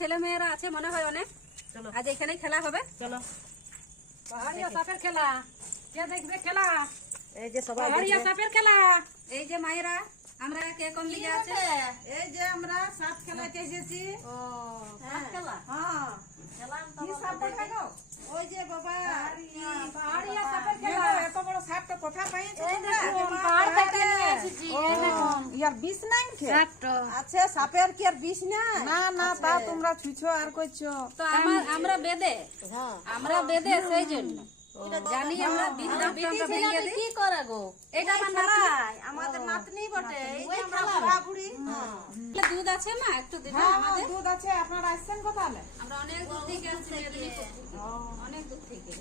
ছেলে মেয়েরা আছে মনে হয় অনেক। চলো আজ এখানেই খেলা হবে। চলো পাহাড়িয়া সাপের খেলা, কে দেখবে খেলা? এই যে সবাই পাহাড়িয়া সাপের খেলা। এই যে মায়েরা আমরা কে কম দিকে আছে। এই যে আমরা সাপ খেলাতে এসেছি। ও সাপ খেলা। হ্যাঁ কি সাপ দেখা গো? ওই যে বাবা পাহাড়িয়া সাপের খেলা। এত বড় সাপটা কোথা পাইছো এই তোমরা? দেখুন পাহাড় থেকে নিয়ে এসেছি। এই দেখুন ইয়ার বিষ নাই কে? সাপটা। আছে সাপের কি আর বিষ নাই? না না তা তোমরা ছুঁছো আর কইছো। তো আমরা বেদে আমরা বেদে সেই জন্য জানি আমরা বিদ্যা বিটি ছেলে কি করে গো। এটা আমার খেলাই আমাদের নাতনি বটে। এই যে আমরা বুড়া বুড়ি। দুধ আছে মা একটু দিবে হ্যাঁ আমাদের। দুধ আছে। আপনারা আসছেন কোথালে? আমরা অনেক দূর থেকে আসছি মেদিনীপুর থেকে। অনেক দূর থেকে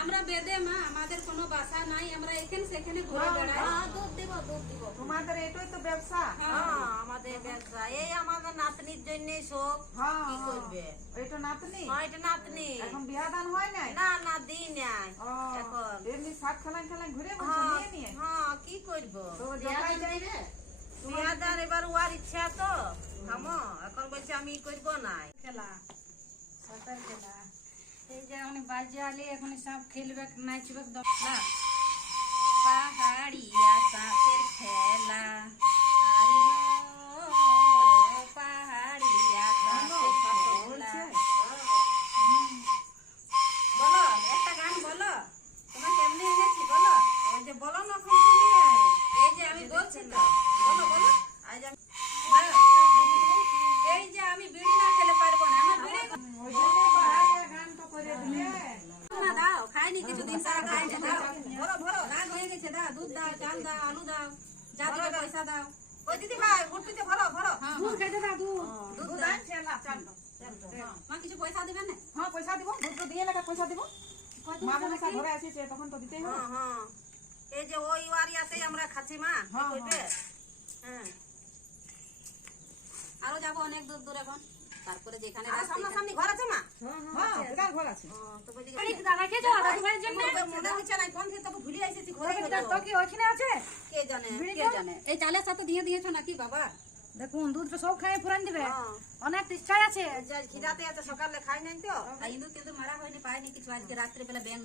আমরা বেদে মা, আমাদের কোনো বাসা নাই, আমরা এখানে সেখানে ঘুরে বেড়াই। দুধ দিব দুধ দিব। তোমাদের এটাই তো ব্যবসা। হ্যাঁ আমাদের ব্যবসা। এই আমাদের নাতনির জন্য সব কি করবে? এটা নাতনি? হ্যাঁ এটা নাতনি। এখন বিয়া দান হয় নাই? না না দিই নাই এখন। এমনি সাপ খেলায় খেলায় ঘুরে বসে নিয়ে নিয়ে। হ্যাঁ কি করব? তো দেখাই যাইবে। বিয়া দান এবার ওর ইচ্ছা তো। থামো এখন বলছে আমি করব না। খেলা সাপের খেলা। এই যে এখন বাজে আলি এখন সাপ খেলবে নাচবে দশলা। পাহাড়িয়া সাপের খেলা। আরে ও পাহাড়িয়া সাপের খেলা। বলো একটা গান বলো। তোমার কেমনে এনেছি বলো। ওই যে বলো না কোন শুনিয়ে। এই যে আমি বলছি তো বলো বলো। আজ আমি এই যে আমি বিড়ি না খেলে পারবো না। আমার বিড়ি ওই জন্য পাহাড়ের গান তো করে দিলে। না দাও, খাইনি কিছুদিন সারা খাইনি। দাও ভরো ভরো, রাগ হয়ে গেছে। দাও দুধ দাও, চাল দাও, আলু দাও, যা দিবে পয়সা দাও। ওই দিদি ভাই মুরগিতে ভরো ভরো। হ্যাঁ দুধ খেতে দাও দুধ। দুধ দুধ দাও। আনছে না চাল দাও। মা কিছু পয়সা দিবেন না? হ্যাঁ পয়সা দিব। দুধ তো দিয়ে লাগা পয়সা দিব। মা মনসা ঘরে আসিছে তখন তো দিতেই হবে। হ্যাঁ হ্যাঁ এই যে ওই ওয়ারিয়াতেই আমরা খাচ্ছি মা। কি হ্যাঁ, করবে? হ্যাঁ আরো যাবো অনেক দূর দূর এখন। তারপরে যেখানে সামনাসামনি ঘর আছে মা। হ্যাঁ এখানে ঘর আছে। তো বলি দাদা কে যাও দাদু ভাইয়ের জন্য? মনে হচ্ছে না কোন থেকে তোকে ভুলে এসেছি ঘরে। তো কি ওখানে আছে? কে জানে কে জানে। এই চালের সাথে দিয়ে দিয়েছো নাকি বাবা? দেখুন দুধ তো সব খাই পুরান দিবে। হ্যাঁ অনেক ইচ্ছাই আছে। খিদাতে আছে সকালে খাই নাই তো। ইন্দু কিন্তু মারা হয়নি, পায়নি কিছু। আজকে রাত্রে বেলা ব্যাং